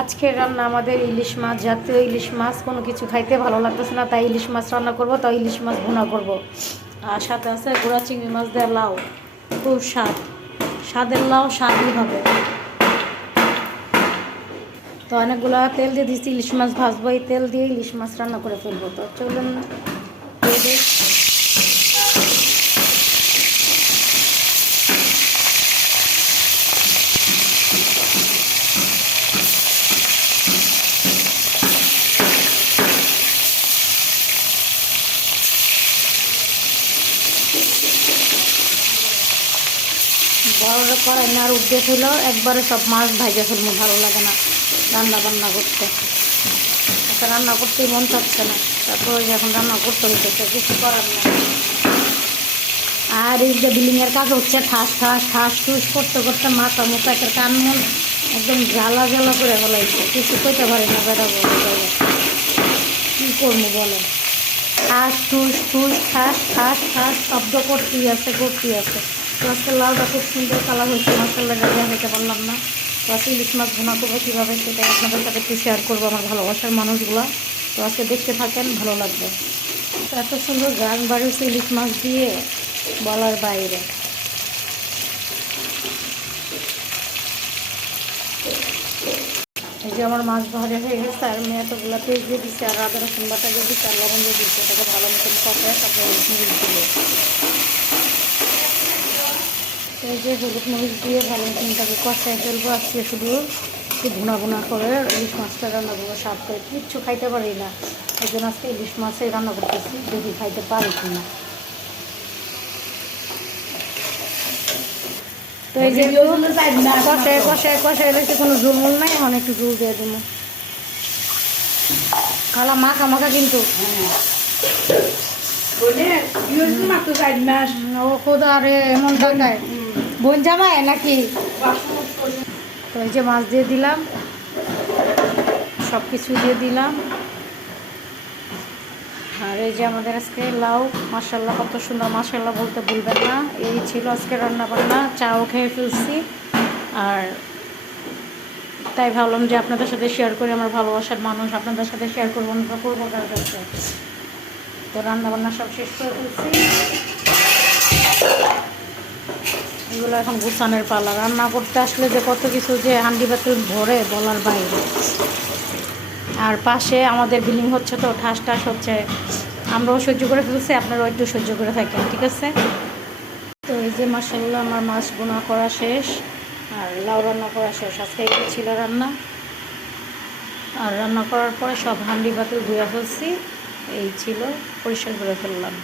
আজকের রান্না আমাদের ইলিশ মাছ, জাতীয় ইলিশ মাছ। কোনো কিছু খাইতে ভালো লাগতেছে না, তাই ইলিশ মাছ রান্না করবো। তাই ইলিশ মাছ ভুনা করব। আর সাথে আছে গুঁড়া চিংড়ি মাছ দেওয়া লাউ। খুব স্বাদের লাউ, স্বাদই হবে। তো অনেকগুলো তেল দিয়ে দিচ্ছি, ইলিশ মাছ ভাজবো। এই তেল দিয়ে ইলিশ মাছ রান্না করে ফেলবো। তো চলুন বড় কড়াই না আর উদ্দেশ্য হলো একবারে সব মাছ ভাজা ফেলবো, ভালো লাগে না রান্না বান্না করতে। আচ্ছা, রান্না করতেই মন চাচ্ছে না, তারপরে যখন রান্না করতে হইতেছে কিছু করার নেই। আর এই যে বিল্ডিংয়ের কাজ হচ্ছে, ঠাস ঠাস ঠাস ঠুস করতে করতে মাথা মুখা একটা কান মন একদম জ্বালা জ্বালা করে ফেলাইছে। কিছু কইতে পারি না, বেড়াবো কী করবো বলেন। ঠাস ঠুস ঠুস ঠাস ঠাস ঠাস শব্দ করতেই আছে। তো আজকে লাউটা খুব সুন্দর কালার হয়েছে, মশলা রেডি হতে পারলাম না। তো আজকে ইলিশ মাছ ভুনা করবো কীভাবে, সেটাই আপনাদের সাথে একটু শেয়ার করবো, আমার ভালোবাসার মানুষগুলো। তো আজকে দেখতে থাকেন, ভালো লাগবে। এত সুন্দর গান বাড়িয়েছে ইলিশ মাছ দিয়ে, বলার বাইরে। এই যে আমার মাছ ভাজা হয়ে গেছে, আর আমি এতগুলো পেঁয়াজ দিয়ে দিচ্ছি, আর আদা রসুন বাটা দিয়ে দিচ্ছি, আর লবণ দিয়ে দিচ্ছি। এটাকে ভালো মতন কষায় তারপরে ইলিশ মরিচ দিল। এই যে হলুদ মরিচ দিয়ে ভালো মতন তাকে কষায় ফেলবো। আজকে শুধু একটু ভুনা ভুনা করে ইলিশ মাছটা রান্না করবো, স্বাদ করে। কিচ্ছু খাইতে পারি না, এই জন্য আজকে ইলিশ মাছই রান্না করতেছি, দেখি খাইতে পারি কি না। তো এই যে কষায় কষায় কষায় রয়েছে, কোনো ঝুলমুল নাই। এখন একটু ঝুল দিয়ে দেবো, খালা মাখা মাখা কিন্তু। ও খোদা রে, এমন দেখায় বোন জামায় নাকি? তো এই যে মাছ দিয়ে দিলাম, সব কিছু দিয়ে দিলাম। আর এই যে আমাদের আজকে লাউ, মাশাল্লাহ কত সুন্দর, মাশাল্লাহ বলতে ভুলবেন না। এই ছিল আজকে রান্না বান্না, চাও খেয়ে ফেলছি। আর তাই ভাবলাম যে আপনাদের সাথে শেয়ার করি, আমার ভালোবাসার মানুষ, আপনাদের সাথে শেয়ার করবো না করবো কার কাছে। তো রান্না বান্না সব শেষ করে ফেলছি, এগুলো এখন গুছানোর পালা। রান্না করতে আসলে যে কত কিছু যে হান্ডি বাতিল ভরে, বলার বাইরে। আর পাশে আমাদের বিল্ডিং হচ্ছে, তো ঠাস ঠাস হচ্ছে। আমরাও সহ্য করে ফেলছি, আপনারাও একটু সহ্য করে থাকেন, ঠিক আছে? তো এই যে মাশাআল্লাহ আমার মাছ বোনা করা শেষ, আর লাউ রান্না করা শেষ। আজকে এই ছিল রান্না। আর রান্না করার পরে সব হান্ডি বাতিল ধুয়ে ফেলছি, এই ছিল, পরিষ্কার করে ফেললাম।